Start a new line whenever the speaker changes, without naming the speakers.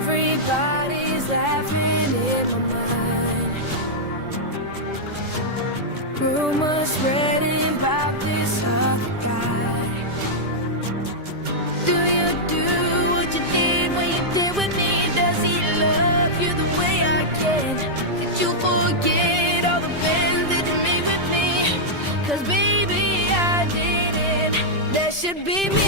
Everybody's laughing in my mind. Rumors spreading about this other guy. Do you do what you did when you did with me? Does he love you the way I can? Did you forget all the plans that you made with me? Cause baby, I did it. That should be me.